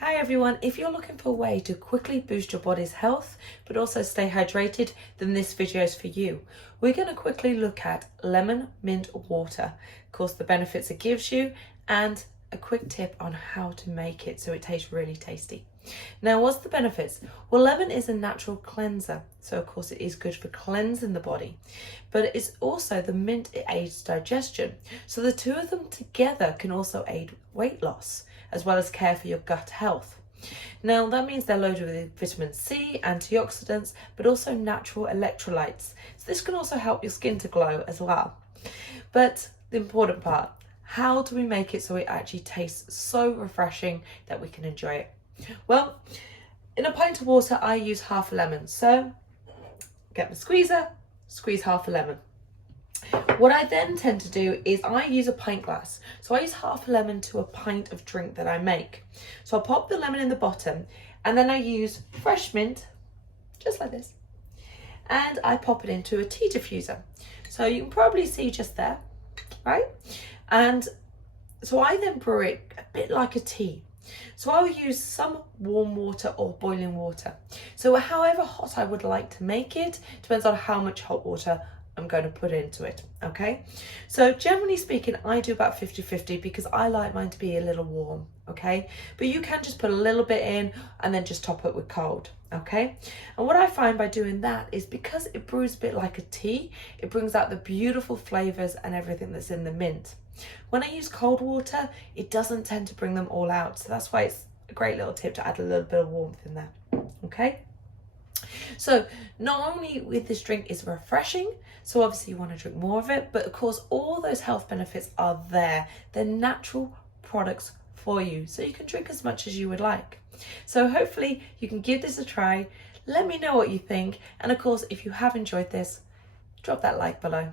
Hi everyone, if you're looking for a way to quickly boost your body's health but also stay hydrated, then this video is for you. We're going to quickly look at lemon mint water, of course the benefits it gives you, and a quick tip on how to make it so it tastes really tasty. Now, what's the benefits? Well, lemon is a natural cleanser, so of course it is good for cleansing the body, but it's also the mint, it aids digestion. So the two of them together can also aid weight loss as well as care for your gut health. Now, that means they're loaded with vitamin C, antioxidants, but also natural electrolytes. So this can also help your skin to glow as well. But the important part, how do we make it so it actually tastes so refreshing that we can enjoy it? Well, in a pint of water, I use half a lemon. So get my squeezer, squeeze half a lemon. What I then tend to do is I use a pint glass. So I use half a lemon to a pint of drink that I make. So I'll pop the lemon in the bottom and then I use fresh mint, just like this. And I pop it into a tea diffuser. So you can probably see just there, right? And so I then brew it a bit like a tea. So I will use some warm water or boiling water. So however hot I would like to make it, depends on how much hot water I'm going to put into it, okay? So generally speaking, I do about 50-50 because I like mine to be a little warm, okay? But you can just put a little bit in and then just top it with cold, okay? And what I find by doing that is because it brews a bit like a tea, it brings out the beautiful flavors and everything that's in the mint. When I use cold water, it doesn't tend to bring them all out. So that's why it's a great little tip to add a little bit of warmth in there, okay? So not only with this drink is refreshing, so obviously you want to drink more of it, but of course all those health benefits are there. They're natural products for you, so you can drink as much as you would like. So hopefully you can give this a try. Let me know what you think, and of course if you have enjoyed this, drop that like below.